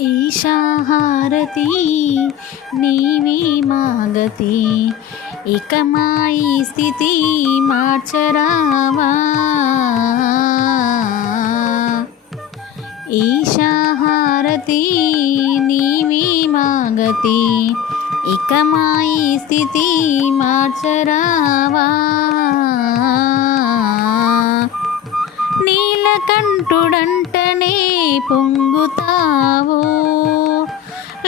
ఈశాహారతి నీవే మాగతి ఇక మా ఈ స్థితి మార్చరావా. ఈశాహారతి నీవే మాగతి ఇక మా ఈ స్థితి మార్చరావా. నీలకంఠుడంటనే పొంగుతావు,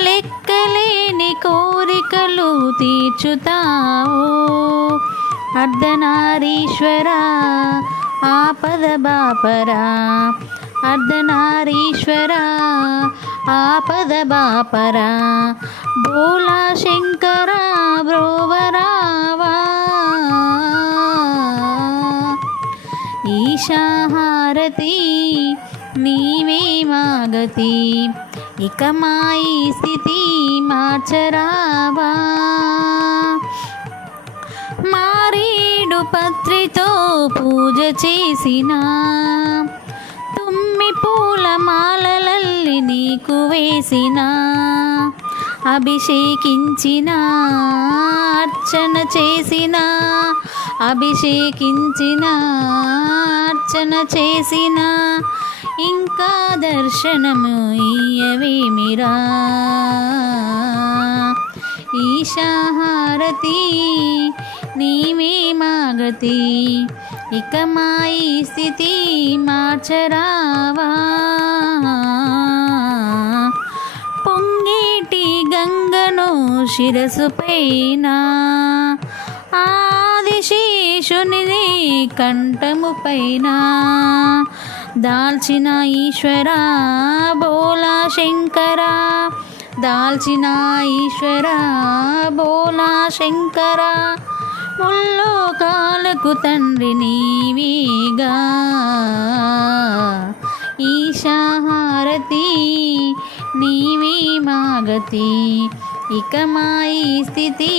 లెక్కలేని కోరికలు తీర్చుతావు. అర్ధనారీశ్వరా ఆపద బాపరా, అర్ధనారీశ్వరా ఆపద బాపరా. భోలా శంకర బ్రోవరావా. ఈశాహారతి నీవే మాగతి ఇక మా ఈ స్థితి మార్చరావా. మారేడు పత్రితో పూజ చేసిన, తుమ్మి పూల మాలలల్లి నీకు వేసిన, అభిషేకించిన అర్చన చేసిన, అభిషేకించిన అర్చన చేసిన, ఇంకా దర్శనము ఇయ్యవేమిరా. ఈశాహారతి నీవే మాగతి ఇక మా ఈ స్థితి మార్చరావా. పొంగేటి గంగను శిరసు పైన, ఆదిశేషునిది కంఠము పైన, దాల్చిన ఈశ్వరా భోలా శంకరా, దాల్చిన ఈశ్వరా భోలా శంకరా. ముల్లోకాలకు తండ్రి నీవేగా. ఈశాహారతి నీవే మాగతి ఇక మా ఈ స్థితి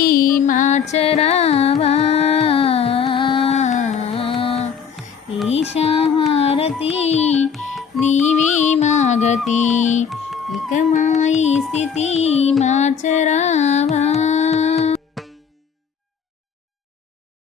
మార్చరావా. ఈశాహారతి నీవే మాగతి ఇక మా ఈ స్థితి మార్చరావా.